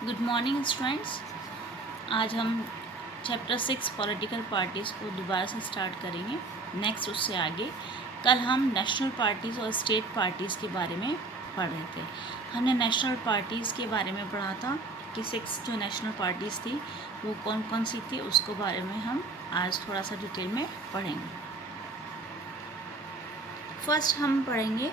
Good morning students. आज हम chapter 6 political parties को दोबारा से स्टार्ट करेंगे। नेक्स्ट उससे आगे कल हम नेशनल पार्टीज़ और स्टेट पार्टीज़ के बारे में पढ़ रहे थे। हमने नेशनल पार्टीज़ के बारे में पढ़ा था कि 6 जो नेशनल पार्टीज़ थी वो कौन कौन सी थी, उसको बारे में हम आज थोड़ा सा डिटेल में पढ़ेंगे। फर्स्ट हम पढ़ेंगे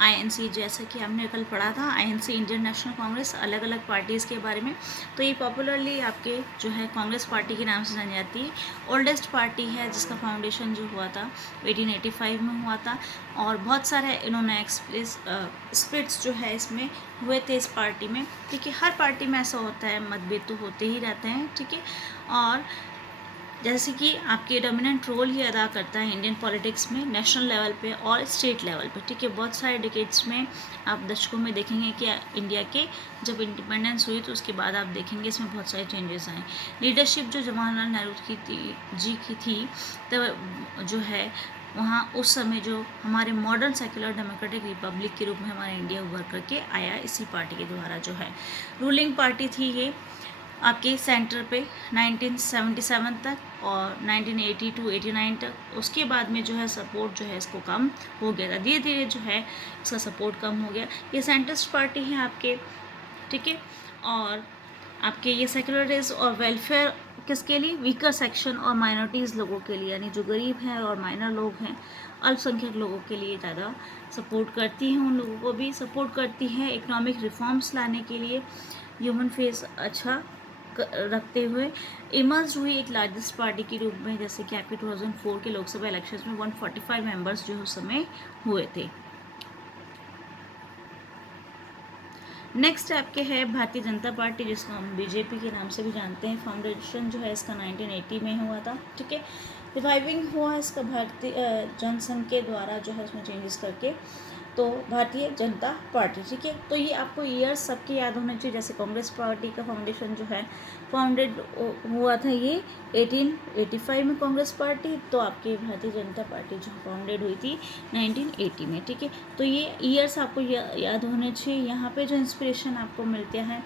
आईएनसी, जैसे कि हमने कल पढ़ा था आईएनसी इंडियन नेशनल कांग्रेस, अलग अलग पार्टीज़ के बारे में। तो ये पॉपुलरली आपके जो है कांग्रेस पार्टी के नाम से जानी जाती है। ओल्डेस्ट पार्टी है जिसका फाउंडेशन जो हुआ था 1885 में हुआ था, और बहुत सारे इन्होंने स्प्लिट्स जो है इसमें हुए थे इस पार्टी में। ठीक है, हर पार्टी में ऐसा होता है, मतभेद तो होते ही रहते हैं। ठीक है, और जैसे कि आपके डोमिनेंट रोल ही अदा करता है इंडियन पॉलिटिक्स में, नेशनल लेवल पे और स्टेट लेवल पे। ठीक है, बहुत सारे डिकेड्स में आप दशकों में देखेंगे कि इंडिया के जब इंडिपेंडेंस हुई तो उसके बाद आप देखेंगे इसमें बहुत सारे चेंजेस आए। लीडरशिप जो जवाहरलाल नेहरू की थी तब जो है वहाँ उस समय जो हमारे मॉडर्न सेक्युलर डेमोक्रेटिक रिपब्लिक के रूप में हमारा इंडिया उभर करके आया, इसी पार्टी के द्वारा जो है रूलिंग पार्टी थी ये आपके सेंटर पे 1977 तक और 1980 to 89 तक। उसके बाद में जो है सपोर्ट जो है इसको कम हो गया था, धीरे धीरे जो है इसका सपोर्ट कम हो गया। ये सेंट्रिस्ट पार्टी है आपके, ठीक है, और आपके ये सेक्युलरिज्म और वेलफेयर किसके लिए, वीकर सेक्शन और माइनॉरिटीज़ लोगों के लिए, यानी जो गरीब हैं और माइनर लोग हैं, अल्पसंख्यक लोगों के लिए ज़्यादा सपोर्ट करती हैं, उन लोगों को भी सपोर्ट करती है। इकोनॉमिक रिफॉर्म्स लाने के लिए ह्यूमन फेस अच्छा रखते हुए इमर्ज हुई एक लार्जेस्ट पार्टी के रूप में, जैसे कि आपके 2004 के लोकसभा इलेक्शंस में 145 मेंबर्स जो उस समय हुए थे। नेक्स्ट आपके है भारतीय जनता पार्टी, जिसको हम बीजेपी के नाम से भी जानते हैं। फाउंडेशन जो है इसका 1980 में हुआ था। ठीक है, रिवाइविंग हुआ इसका भारतीय जनसंघ के द्वारा जो है उसमें चेंजेस करके, तो भारतीय जनता पार्टी। ठीक है, तो ये आपको ईयर्स सबके याद होने चाहिए। जैसे कांग्रेस पार्टी का फाउंडेशन जो है फाउंडेड हुआ था ये 1885 में कांग्रेस पार्टी, तो आपकी भारतीय जनता पार्टी जो फाउंडेड हुई थी 1980 में। ठीक है, तो ये ईयर्स आपको याद होने चाहिए। यहाँ पे जो इंस्पिरेशन आपको मिलते हैं,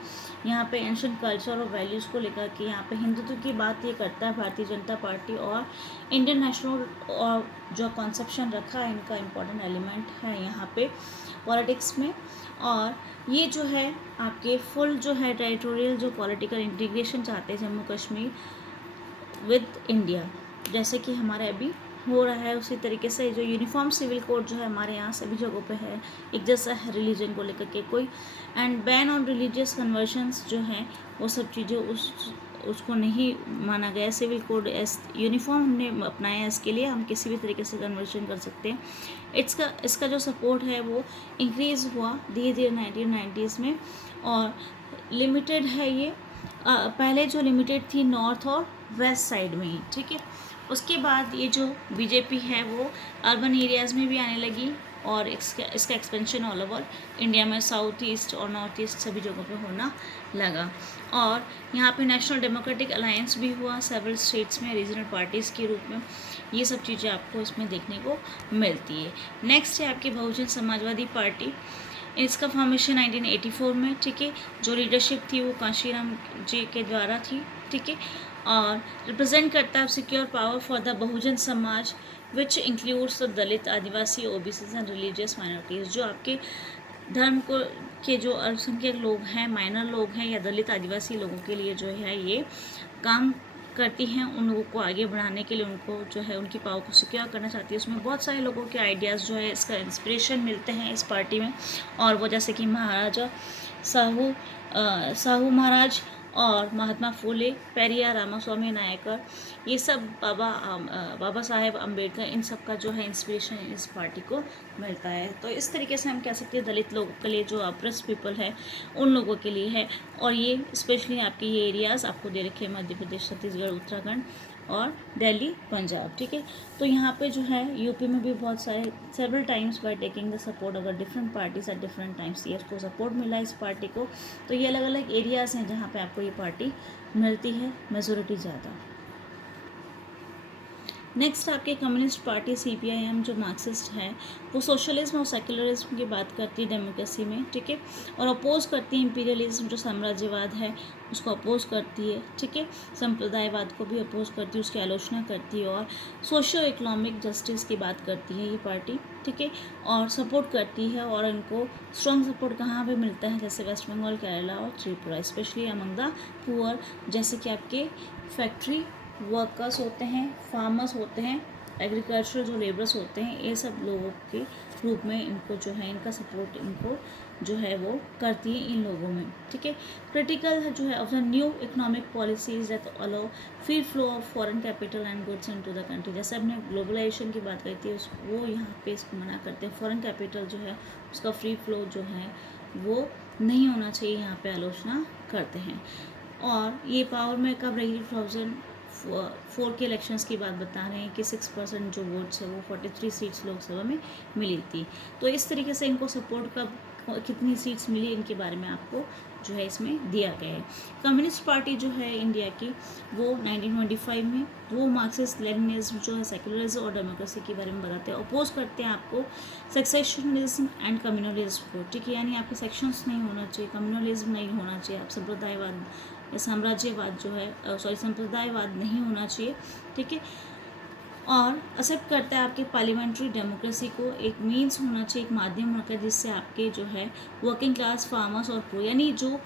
यहाँ पे एंशिएंट कल्चर और वैल्यूज़ को लेकर के यहाँ पे हिंदुत्व की बात ये करता है भारतीय जनता पार्टी, और इंडियन नेशनल और जो कॉन्सेप्शन रखा है इनका इम्पोर्टेंट एलिमेंट है यहाँ पे पॉलिटिक्स में। और ये जो है आपके फुल जो है टेरिटोरियल जो पॉलिटिकल इंटीग्रेशन चाहते हैं जम्मू कश्मीर विद इंडिया, जैसे कि हमारे अभी हो रहा है उसी तरीके से। जो यूनिफॉर्म सिविल कोड जो है हमारे यहाँ सभी जगहों पे है, एक जैसा है रिलीजन को लेकर के कोई, and ban on religious conversions जो हैं वो सब चीज़ें उसको नहीं माना गया। सिविल कोड एस यूनिफॉर्म हमने अपनाया है, इसके लिए हम किसी भी तरीके से कन्वर्शन कर सकते हैं। इसका जो सपोर्ट है वो इंक्रीज़ हुआ धीरे धीरे 1990s में, और लिमिटेड है ये। पहले जो लिमिटेड थी नॉर्थ और वेस्ट साइड में ही। ठीक है, उसके बाद ये जो बीजेपी है वो अर्बन एरियाज़ में भी आने लगी, और इसका एक्सपेंशन ऑल ओवर इंडिया में साउथ ईस्ट और नॉर्थ ईस्ट सभी जगहों पे होना लगा। और यहाँ पे नेशनल डेमोक्रेटिक अलायंस भी हुआ सेवरल स्टेट्स में रीजनल पार्टीज़ के रूप में। ये सब चीज़ें आपको इसमें देखने को मिलती है। नेक्स्ट है आपकी बहुजन समाजवादी पार्टी, इसका फॉर्मेशन 1984 में। ठीक है, जो लीडरशिप थी वो कांशीराम जी के द्वारा थी। ठीक है, और रिप्रेजेंट करता है secure power for the Bahujan Samaj which includes the Dalit, Adivasi, OBC and religious minorities. जो आपके धर्म को के जो अल्पसंख्यक लोग हैं, माइनर लोग हैं, या दलित आदिवासी लोगों के लिए जो है ये काम करती हैं, उन लोगों को आगे बढ़ाने के लिए, उनको जो है उनकी पावर को सिक्योर करना चाहती है। उसमें बहुत सारे लोगों के आइडियाज़ जो है इसका इंस्पिरेशन मिलते हैं इस पार्टी में, और वो जैसे कि महाराजा साहू महाराज और महात्मा फुले, पेरियार, रामास्वामी नायकर, ये सब बाबा साहेब अम्बेडकर, इन सब का जो है इंस्पिरेशन इस पार्टी को मिलता है। तो इस तरीके से हम कह सकते हैं दलित लोगों के लिए, जो अप्रेस पीपल है उन लोगों के लिए है। और ये स्पेशली आपके ये एरियाज़ आपको दे रखे हैं मध्य प्रदेश, छत्तीसगढ़, उत्तराखंड और दिल्ली, पंजाब। ठीक है, तो यहाँ पे जो है यूपी में भी बहुत सारे several times by taking the support अगर different parties at different times, ये इसको सपोर्ट मिला इस पार्टी को। तो ये अलग अलग एरियाज़ हैं जहाँ पे आपको ये पार्टी मिलती है मेजोरिटी ज़्यादा। नेक्स्ट आपके कम्युनिस्ट पार्टी CPIM जो मार्क्सिस्ट है, वो सोशलिज्म और सेक्युलरिज्म की बात करती है डेमोक्रेसी में, ठीक है, और अपोज करती है इंपीरियलिज्म जो साम्राज्यवाद है उसको अपोज करती है, ठीक है, संप्रदायवाद को भी अपोज करती है, उसकी आलोचना करती है, और सोशियो इकोनॉमिक जस्टिस की बात करती है ये पार्टी, ठीक है, और सपोर्ट करती है। और इनको स्ट्रॉन्ग सपोर्ट कहाँ पे मिलता है, जैसे वेस्ट बंगाल, केरला और Tripura, specially among the poor, जैसे कि आपके फैक्ट्री वर्कर्स होते हैं, फार्मर्स होते हैं, एग्रीकल्चर जो लेबर्स होते हैं, ये सब लोगों के रूप में इनको जो है इनका सपोर्ट इनको जो है वो करती है इन लोगों में, ठीक है। क्रिटिकल जो है of the new economic policies that allow free flow of foreign capital and goods into the country, जैसे हमने ग्लोबलाइजेशन की बात करी थी वो यहाँ पे इसको मना करते हैं। फॉरेन कैपिटल जो है उसका फ्री फ्लो जो है वो नहीं होना चाहिए, यहाँ पे आलोचना करते हैं। और ये पावर में कब रही, 2004 के इलेक्शंस की बात बता रहे हैं कि 6% जो वोट्स है वो 43 सीट्स लोकसभा में मिली थी। तो इस तरीके से इनको सपोर्ट कब कितनी सीट्स मिली इनके बारे में आपको जो है इसमें दिया गया है। कम्युनिस्ट पार्टी जो है इंडिया की वो 1925 में वो मार्क्सिस्ट लेनिनिज्म जो है सेक्युलरिज्म और डेमोक्रेसी के बारे में बताते हैं, अपोज करते हैं आपको सेक्सेशनिज्म एंड कम्युनलिज्म को, ठीक है, यानी आपके सेक्शंस नहीं होना चाहिए, कम्युनलिज्म नहीं होना चाहिए, आप संप्रदायवाद साम्राज्यवाद जो है संप्रदायवाद नहीं होना चाहिए, ठीक है, और एक्सेप्ट करता है आपके पार्लियामेंट्री डेमोक्रेसी को, एक मीन्स होना चाहिए, एक माध्यम होना चाहिए जिससे आपके जो है वर्किंग क्लास, फार्मर्स और पुअर, यानी जो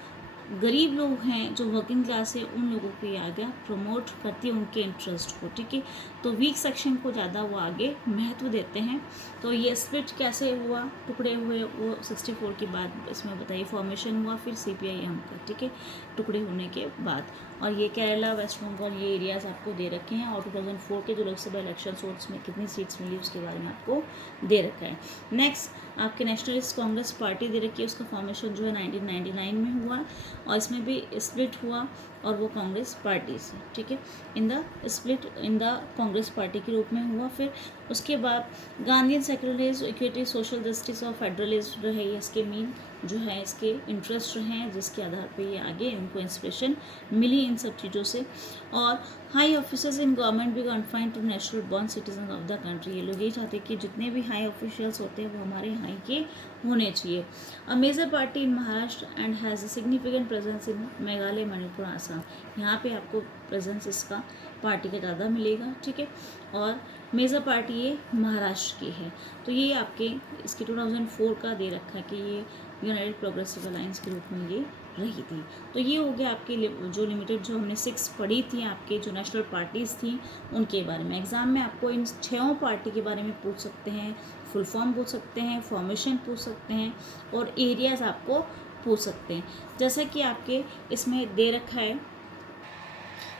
गरीब लोग हैं, जो वर्किंग क्लास है, उन लोगों को ये आगे प्रमोट करती है उनके इंटरेस्ट को, ठीक है। तो वीक सेक्शन को ज़्यादा वो आगे महत्व देते हैं। तो ये स्प्लिट कैसे हुआ, टुकड़े हुए, वो 64 के बाद इसमें बताइए फॉर्मेशन हुआ, फिर CPIM का, ठीक है, टुकड़े होने के बाद। और ये केरला, वेस्ट बंगाल, ये एरियाज आपको दे रखे हैं, और 2004 के जो लोकसभा इलेक्शन में कितनी सीट्स मिली उसके बारे में आपको दे रखा है। नेक्स्ट आपके नेशनलिस्ट कांग्रेस पार्टी दे रखी है, उसका फॉर्मेशन जो है 1999 में हुआ, और इसमें भी स्प्लिट हुआ, और वो कांग्रेस पार्टी से, ठीक है, in the split in the Congress party के रूप में हुआ। फिर उसके बाद Gandhian secularism, equity, social justice और फेडरलिज्म जो है ये इसके मीन जो है इसके इंटरेस्ट हैं, जिसके आधार पे ये आगे इनको इंस्पिरेशन मिली इन सब चीज़ों से। और हाई ऑफिसर्स इन गवर्नमेंट भी confined to natural born citizen of the country, ये लोग ये चाहते हैं कि जितने भी हाई ऑफिशियल्स होते हैं वो हमारे यहाँ के होने चाहिए। A major party in Maharashtra and has a significant presence in Meghalaya, Manipur, Assam, यहाँ पे आपको प्रेजेंस इसका पार्टी का ज़्यादा मिलेगा, ठीक है। और मेजर पार्टी ये महाराष्ट्र की है। तो ये आपके इसके 2004 का दे रखा है कि ये यूनाइटेड प्रोग्रेसिव अलायंस के रूप में ये रही थी। तो ये हो गया आपके जो लिमिटेड जो हमने 6 पढ़ी थी, आपके जो नेशनल पार्टीज़ थी उनके बारे में। एग्ज़ाम में आपको इन 6 पार्टी के बारे में पूछ सकते हैं, फुल फॉर्म पूछ सकते हैं, फॉर्मेशन पूछ सकते हैं, और एरियाज़ आपको पूछ सकते हैं। जैसा कि आपके इसमें दे रखा है,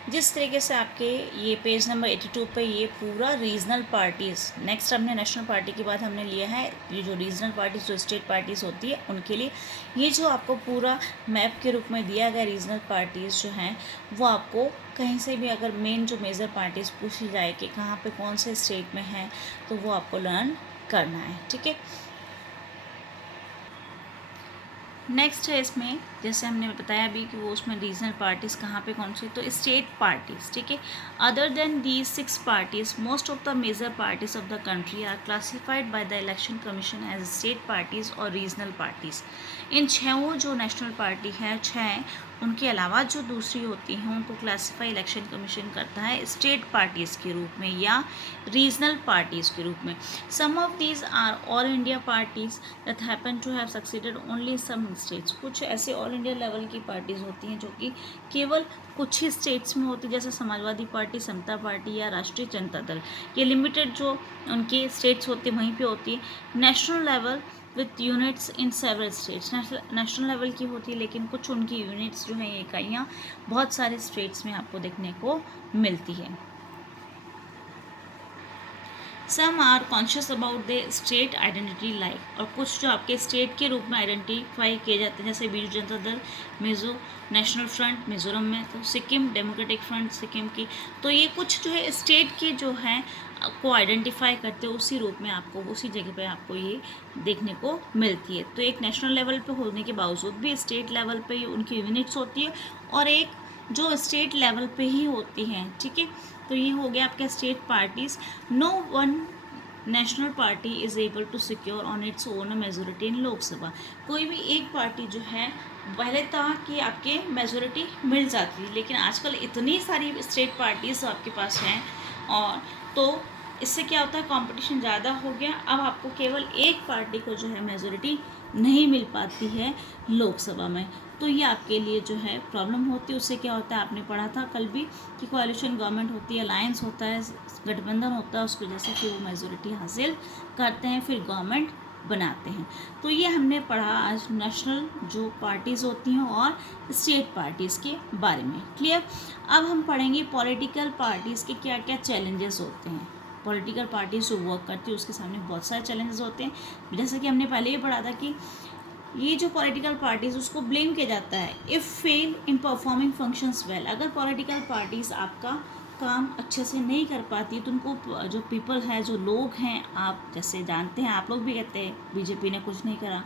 जिस तरीके से आपके ये पेज नंबर 82 पे ये पूरा रीजनल पार्टीज़, नेक्स्ट हमने नेशनल पार्टी के बाद हमने लिया है ये जो रीजनल पार्टीज़ जो स्टेट पार्टीज़ होती है उनके लिए, ये जो आपको पूरा मैप के रूप में दिया गया रीजनल पार्टीज़ जो हैं वो आपको कहीं से भी अगर मेन जो मेजर पार्टीज़ पूछी जाए कि कहाँ पे कौन से स्टेट में हैं तो वो आपको लर्न करना है, ठीक है। नेक्स्ट है इसमें, जैसे हमने बताया अभी कि वो उसमें रीजनल पार्टीज़ कहाँ पे कौन सी, तो स्टेट पार्टीज़, ठीक है। Other than these 6 parties most of the major parties of the country are classified by the election commission as state parties और रीजनल पार्टीज़। इन 6 जो नेशनल पार्टी है 6, उनके अलावा जो दूसरी होती हैं उनको क्लासीफाई इलेक्शन कमीशन करता है स्टेट पार्टीज़ के रूप में या रीजनल पार्टीज़ के रूप में। Some of these are all India parties that happen to have succeeded only in some states. कुछ ऐसे ऑल इंडिया लेवल की पार्टीज़ होती हैं जो कि केवल कुछ ही स्टेट्स में होती है, जैसे समाजवादी पार्टी, समता पार्टी या राष्ट्रीय जनता दल। ये लिमिटेड जो उनके स्टेट्स होते हैं वहीं पे होती है। National level with units in several states, national level की होती है लेकिन कुछ उनकी यूनिट्स जो हैं, इकाइयाँ बहुत सारे स्टेट्स में आपको देखने को मिलती है। Some are conscious about the state identity like, और कुछ जो आपके स्टेट के रूप में आइडेंटिफाई किए जाते हैं, जैसे बीजू जनता दल मिज़ो, नेशनल फ्रंट मिज़ोरम में, तो सिक्किम डेमोक्रेटिक फ्रंट सिक्किम की। तो ये कुछ जो है स्टेट के जो हैं को आइडेंटिफाई करते हैं, उसी रूप में आपको उसी जगह पे आपको ये देखने को मिलती है। तो एक नेशनल लेवल पे होने के बावजूद भी स्टेट लेवल पे उनकी यूनिट्स होती है, और एक जो स्टेट लेवल पे ही होती हैं, ठीक है, तो ये हो गया आपके state parties. No one national party is able to secure on its own majority in Lok Sabha. कोई भी एक पार्टी जो है, पहले था कि आपके मेजोरिटी मिल जाती थी, लेकिन आजकल इतनी सारी स्टेट पार्टीज आपके पास हैं, और तो इससे क्या होता है, कंपटीशन ज़्यादा हो गया। अब आपको केवल एक पार्टी को जो है मेजोरिटी नहीं मिल पाती है लोकसभा में, तो ये आपके लिए जो है प्रॉब्लम होती है। उससे क्या होता है, आपने पढ़ा था कल भी कि कोalition गवर्नमेंट होती है, अलायंस होता है, गठबंधन होता है, उसकी वजह से फिर वो मेजोरिटी हासिल करते हैं, फिर गवर्नमेंट बनाते हैं। तो ये हमने पढ़ा आज नेशनल जो पार्टीज़ होती हैं और स्टेट पार्टीज़ के बारे में। क्लियर। अब हम पढ़ेंगे पॉलिटिकल पार्टीज़ के क्या क्या चैलेंजेस होते हैं। पॉलिटिकल पार्टीज जो वर्क करती है उसके सामने बहुत सारे चैलेंजेस होते हैं। जैसे कि हमने पहले ही पढ़ा था कि ये जो पॉलिटिकल पार्टीज उसको ब्लेम किया जाता है if fail in performing functions well. अगर पॉलिटिकल पार्टीज आपका काम अच्छे से नहीं कर पाती तो उनको जो पीपल है, जो लोग हैं, आप जैसे जानते हैं, आप लोग भी कहते हैं बीजेपी ने कुछ नहीं करा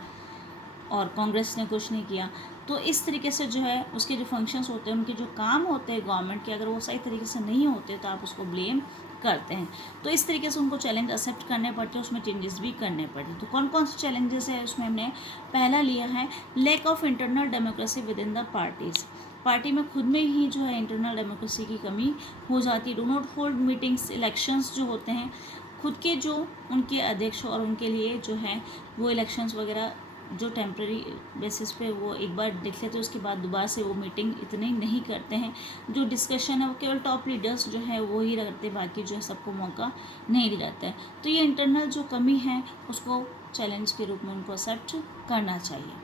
और कांग्रेस ने कुछ नहीं किया, तो इस तरीके से जो है उसके जो फंक्शंस होते हैं, उनके जो काम होते हैं गवर्नमेंट के, अगर वो सही तरीके से नहीं होते तो आप उसको ब्लेम करते हैं। तो इस तरीके से उनको चैलेंज एक्सेप्ट करने पड़ते हैं, उसमें चेंजेस भी करने पड़ते हैं। तो कौन कौन से चैलेंजेस है उसमें हमने पहला लिया है lack of internal democracy within the parties. Party में खुद में ही जो है इंटरनल डेमोक्रेसी की कमी हो जाती है। Do not hold meetings, elections जो होते हैं, खुद के जो उनके अध्यक्ष और उनके लिए जो है वो इलेक्शंस वगैरह जो टेम्प्रेरी बेसिस पे वो एक बार देख लेते हैं, उसके बाद दोबारा से वो मीटिंग इतनी नहीं करते हैं। जो डिस्कशन है वो केवल टॉप लीडर्स जो है वो ही रखते हैं, बाकी जो है सबको मौका नहीं दिया जाता है। तो ये इंटरनल जो कमी है उसको चैलेंज के रूप में उनको एक्सेप्ट करना चाहिए।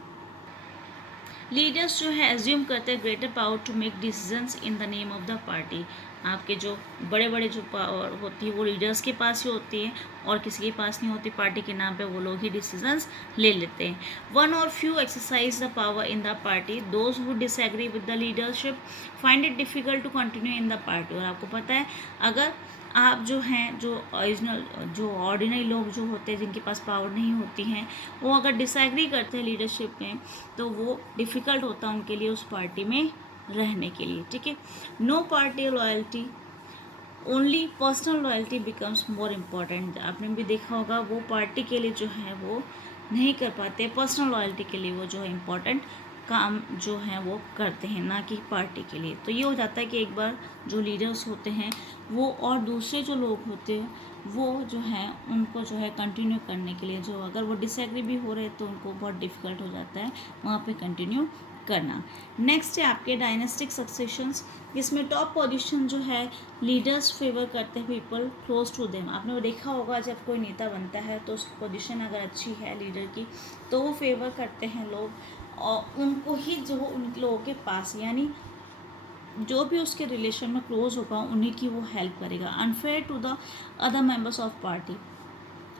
लीडर्स जो है एज्यूम करते हैं greater power to make decisions in the name of the party. आपके जो बड़े बड़े जो पावर होती है वो लीडर्स के पास ही होती है और किसी के पास नहीं होती। पार्टी के नाम पे वो लोग ही डिसीजंस ले लेते हैं। One or few exercise the power in the party. Those who disagree with the leadership find it difficult to continue in the party. और आपको पता है, अगर आप जो हैं, जो ओरिजिनल जो ऑर्डिनरी लोग जो होते हैं, जिनके पास पावर नहीं होती हैं, वो अगर डिसएग्री करते हैं लीडरशिप में, तो वो डिफ़िकल्ट होता है उनके लिए उस पार्टी में रहने के लिए। ठीक है। No party loyalty, only personal loyalty becomes more important. आपने भी देखा होगा वो पार्टी के लिए जो है वो नहीं कर पाते, पर्सनल लॉयल्टी के लिए वो जो है इम्पॉर्टेंट काम जो है वो करते हैं, ना कि पार्टी के लिए। तो ये हो जाता है कि एक बार जो लीडर्स होते हैं वो और दूसरे जो लोग होते हैं वो जो है उनको जो है कंटिन्यू करने के लिए, जो अगर वो डिसएग्री भी हो रहे तो उनको बहुत डिफ़िकल्ट हो जाता है वहाँ पे कंटिन्यू करना। नेक्स्ट है आपके डायनेस्टिक सक्सेशंस, जिसमें टॉप पोजीशन जो है लीडर्स फेवर करते हैं पीपल क्लोज टू देम। आपने वो देखा होगा, जब कोई नेता बनता है तो उसकी पोजीशन अगर अच्छी है लीडर की तो वो फेवर करते हैं लोग, और उनको ही जो उन लोगों के पास, यानी जो भी उसके रिलेशन में क्लोज होगा उन्हीं की वो हेल्प करेगा। Unfair to the other members of party,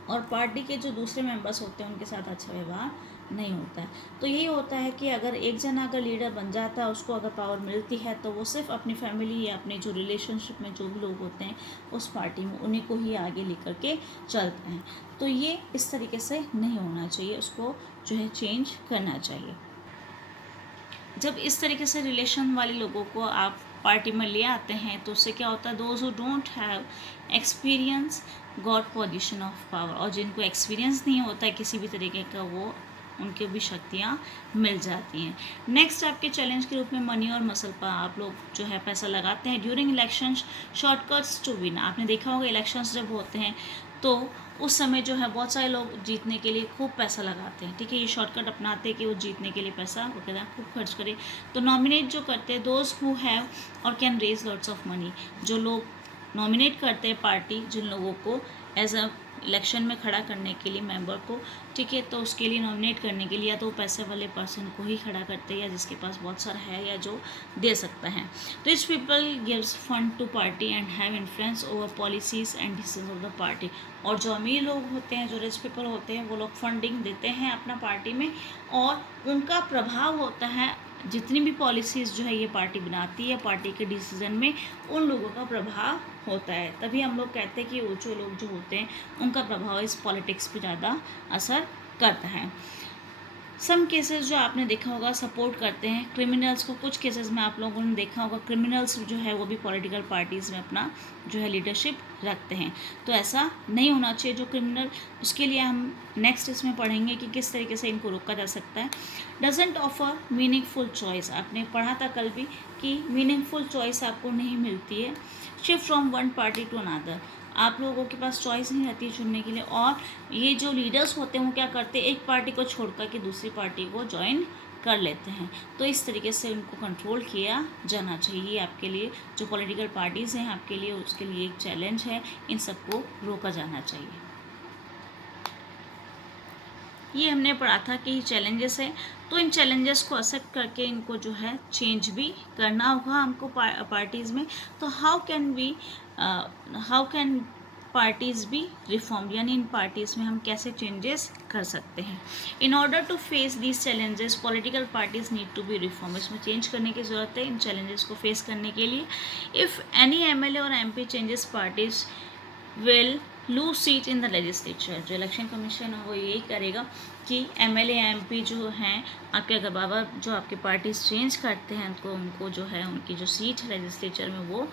और पार्टी के जो दूसरे मेंबर्स होते हैं उनके साथ अच्छा व्यवहार नहीं होता है। तो यही होता है कि अगर एक जना अगर लीडर बन जाता है, उसको अगर पावर मिलती है, तो वो सिर्फ अपनी फैमिली या अपने जो रिलेशनशिप में जो भी लोग होते हैं उस पार्टी में उन्हीं को ही आगे लेकर के चलते हैं। तो ये इस तरीके से नहीं होना चाहिए, उसको जो है चेंज करना चाहिए। जब इस तरीके से रिलेशन वाले लोगों को आप पार्टी में ले आते हैं तो उससे क्या होता है, those who don't have experience got position of power. और जिनको एक्सपीरियंस नहीं होता है किसी भी तरीके का, वो उनके भी शक्तियाँ मिल जाती हैं। नेक्स्ट आपके चैलेंज के रूप में मनी और मसल पर आप लोग जो है पैसा लगाते हैं। During elections shortcuts to win. आपने देखा होगा इलेक्शंस जब होते हैं तो उस समय जो है बहुत सारे लोग जीतने के लिए खूब पैसा लगाते हैं। ठीक है, ये शॉर्टकट अपनाते हैं कि वो जीतने के लिए पैसा वगैरह खूब खर्च करें। तो नॉमिनेट जो करते हैं those who have or can raise lots of money. जो लोग नॉमिनेट करते हैं पार्टी जिन लोगों को एज अ इलेक्शन में खड़ा करने के लिए मेंबर को, ठीक है, तो उसके लिए नॉमिनेट करने के लिए या तो वो पैसे वाले पर्सन को ही खड़ा करते हैं या जिसके पास बहुत सारा है या जो दे सकता है। Rich people gives fund to party and have influence over policies and decision of the party. और जो अमीर लोग होते हैं, जो रिच पीपल होते हैं, वो लोग फंडिंग देते हैं अपना पार्टी में और उनका प्रभाव होता है। जितनी भी पॉलिसीज़ जो है ये पार्टी बनाती है, पार्टी के डिसीज़न में उन लोगों का प्रभाव होता है। तभी हम लोग कहते हैं कि ऊँचे लोग जो होते हैं उनका प्रभाव इस पॉलिटिक्स पे ज़्यादा असर करता है। सम केसेस जो आपने देखा होगा सपोर्ट करते हैं क्रिमिनल्स को, कुछ केसेस में आप लोगों ने देखा होगा क्रिमिनल्स जो है वो भी पॉलिटिकल पार्टीज़ में अपना जो है लीडरशिप रखते हैं। तो ऐसा नहीं होना चाहिए जो क्रिमिनल, उसके लिए हम नेक्स्ट इसमें पढ़ेंगे कि किस तरीके से इनको रोका जा सकता है। डजेंट ऑफर मीनिंगफुल चॉइस, आपने पढ़ा था कल भी कि मीनिंगफुल चॉइस आपको नहीं मिलती है। Shift from one party to another, आप लोगों के पास चॉइस नहीं रहती चुनने के लिए, और ये जो लीडर्स होते हैं वो क्या करते हैं, एक पार्टी को छोड़ कर के दूसरी पार्टी को ज्वाइन कर लेते हैं। तो इस तरीके से उनको कंट्रोल किया जाना चाहिए। आपके लिए जो पॉलिटिकल पार्टीज़ हैं आपके लिए उसके लिए एक चैलेंज है, इन सबको रोका जाना चाहिए। ये हमने पढ़ा था कि चैलेंजेस है, तो इन चैलेंजेस को एक्सेप्ट करके इनको जो है चेंज भी करना होगा हमको पार्टीज़ में। तो हाउ कैन पार्टीज़ भी रिफॉर्म, यानी इन पार्टीज़ में हम कैसे चेंजेस कर सकते हैं। In order to face these challenges political parties need to be reform, इसमें चेंज करने की ज़रूरत है इन चैलेंजेस को फेस करने के लिए। इफ़ एनी MLA और MP changes parties will lose seat in the legislature, जो इलेक्शन कमीशन है वो यही करेगा कि MLA MP जो हैं आपके अगर बाबा जो आपके पार्टीज चेंज करते हैं तो उनको जो है उनकी जो सीट है लेजिस्लेचर में वो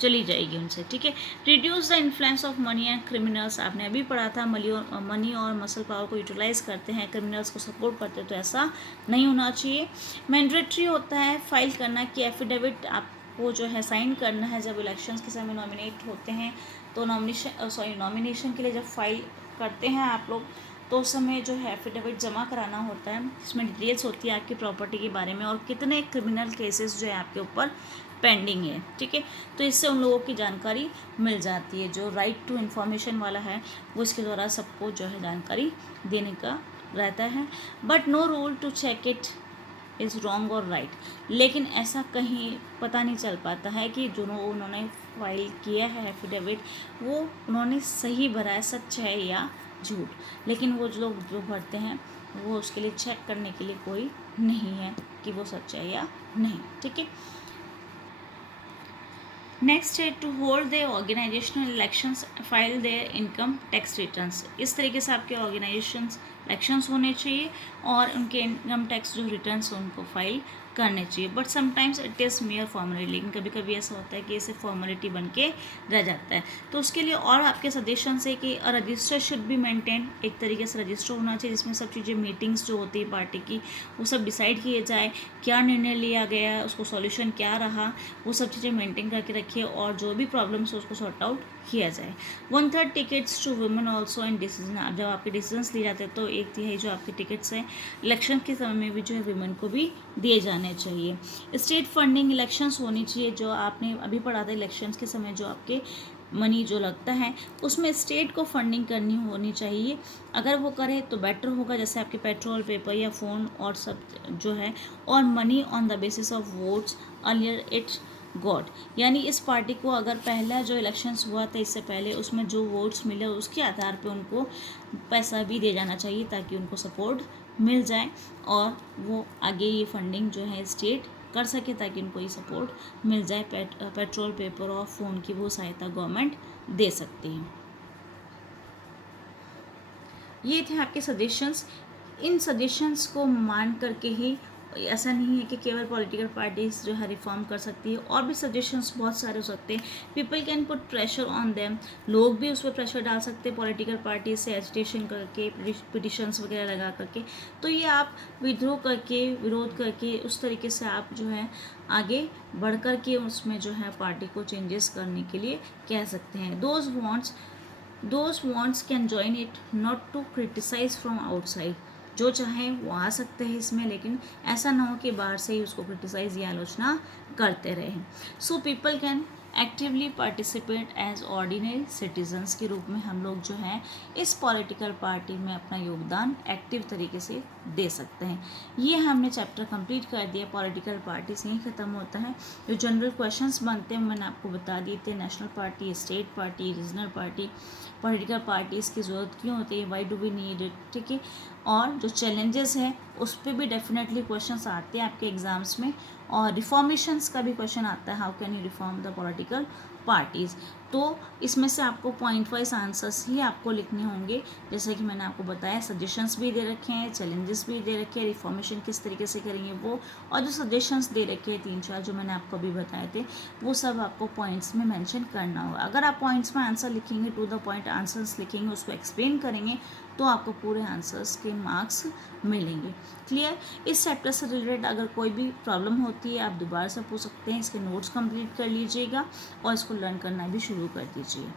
चली जाएगी उनसे, ठीक है। Reduce the influence of money and criminals, आपने अभी पढ़ा था मनी और मसल पावर को यूटिलाइज करते हैं, क्रिमिनल्स को सपोर्ट करते हैं, तो ऐसा नहीं होना चाहिए। मैंडेटरी होता है फाइल करना कि एफिडेविट आपको जो है साइन करना है जब इलेक्शंस के समय नॉमिनेट होते हैं, तो नॉमिनेशन के लिए जब फाइल करते हैं आप लोग तो उस समय जो है एफिडेविट जमा कराना होता है, इसमें डिटेल्स होती है आपकी प्रॉपर्टी के बारे में और कितने क्रिमिनल केसेस जो है आपके ऊपर पेंडिंग है, ठीक है। तो इससे उन लोगों की जानकारी मिल जाती है। जो राइट टू इन्फॉर्मेशन वाला है वो इसके द्वारा सबको जो है जानकारी देने का रहता है। But no rule to check it is wrong or right, लेकिन ऐसा कहीं पता नहीं चल पाता है कि जो उन्होंने फाइल किया है एफिडेविट वो उन्होंने सही भरा है, सच है या झूठ, लेकिन वो जो लोग जो भरते हैं वो उसके लिए चेक करने के लिए कोई नहीं है कि वो सच है या नहीं, ठीक है। नेक्स्ट है to hold the organisational elections file their income tax returns, इस तरीके से आपके ऑर्गेनाइजेशंस इलेक्शंस होने चाहिए और उनके इनकम टैक्स जो रिटर्न्स उनको फाइल करने चाहिए। But sometimes it is mayor formality, लेकिन कभी कभी ऐसा होता है कि इसे फॉर्मेलिटी बन के रह जाता है। तो उसके लिए और आपके सजेशंस है कि रजिस्टर शुड बी मेंटेन, एक तरीके से रजिस्टर होना चाहिए जिसमें सब चीज़ें मीटिंग्स जो होती है पार्टी की वो सब डिसाइड किए जाए, क्या निर्णय लिया गया, उसको सॉल्यूशन क्या रहा, वो सब चीज़ें मेंटेन करके रखिए और जो भी प्रॉब्लम्स है उसको सॉर्ट आउट किया जाए। 1/3 tickets to women also in decision, जब आपके डिसीजंस लिए जाते हैं तो 1/3 जो आपके टिकट्स हैं इलेक्शन के समय में भी जो है वुमेन को भी दिए जाने चाहिए। स्टेट फंडिंग इलेक्शंस होनी चाहिए, जो आपने अभी पढ़ा था इलेक्शंस के समय जो आपके मनी जो लगता है उसमें स्टेट को फंडिंग करनी होनी चाहिए, अगर वो करे तो बेटर होगा, जैसे आपके पेट्रोल पेपर या फ़ोन और सब जो है, और money on the basis of votes earlier it got, यानी इस पार्टी को अगर पहला जो इलेक्शंस हुआ था इससे पहले उसमें जो वोट्स मिले उसके आधार पे उनको पैसा भी दे जाना चाहिए ताकि उनको सपोर्ट मिल जाए और वो आगे ये फंडिंग जो है स्टेट कर सके ताकि उनको ये सपोर्ट मिल जाए। पेट्रोल पेपर और फ़ोन की वो सहायता गवर्नमेंट दे सकती है। ये थे आपके सजेशंस, इन सजेशंस को मान करके ही, ऐसा नहीं है कि केवल पॉलिटिकल पार्टीज जो है रिफॉर्म कर सकती है, और भी सजेशंस बहुत सारे हो सकते हैं। People can put pressure on them, लोग भी उस पर प्रेशर डाल सकते हैं पॉलिटिकल पार्टी से एजिटेशन करके, पिटिशंस वगैरह लगा करके। तो ये आप विद्रोह करके, विरोध करके, उस तरीके से आप जो है आगे बढ़ कर के उसमें जो है पार्टी को चेंजेस करने के लिए कह सकते हैं। Those wants can join it, not to criticise from outside, जो चाहे वो आ सकते हैं इसमें, लेकिन ऐसा ना हो कि बाहर से ही उसको क्रिटिसाइज या आलोचना करते रहें। So people can actively participate as ordinary citizens के रूप में हम लोग जो है इस पॉलिटिकल पार्टी में अपना योगदान एक्टिव तरीके से दे सकते हैं। ये हमने चैप्टर कंप्लीट कर दिया, पॉलिटिकल पार्टी से ही ख़त्म होता है। जो जनरल क्वेश्चंस बनते हैं मैंने आपको बता दिए थे, national party, state party, regional party, political parties की ज़रूरत क्यों होती है, why do we need it, ठीक है। और जो चैलेंजेस हैं उस पर भी डेफिनेटली क्वेश्चंस आते हैं आपके एग्जाम्स में, और रिफॉर्मेशंस का भी क्वेश्चन आता है, how can you reform the political parties. तो इसमें से आपको पॉइंट वाइज आंसर्स ही आपको लिखने होंगे। जैसे कि मैंने आपको बताया, सजेशंस भी दे रखे हैं, चैलेंजेस भी दे रखे हैं, रिफॉर्मेशन किस तरीके से करेंगे वो, और जो सजेशंस दे रखे हैं 3-4 जो मैंने आपको अभी बताए थे, वो सब आपको पॉइंट्स में मेंशन करना होगा। अगर आप पॉइंट्स में आंसर लिखेंगे, टू द पॉइंट आंसर्स लिखेंगे, उसको एक्सप्लेन करेंगे, तो आपको पूरे आंसर्स के मार्क्स मिलेंगे। क्लियर? इस चैप्टर से रिलेटेड अगर कोई भी प्रॉब्लम होती है, आप दोबारा से पूछ सकते हैं। इसके नोट्स कंप्लीट कर लीजिएगा और इसको लर्न करना भी शुरू कर दीजिए।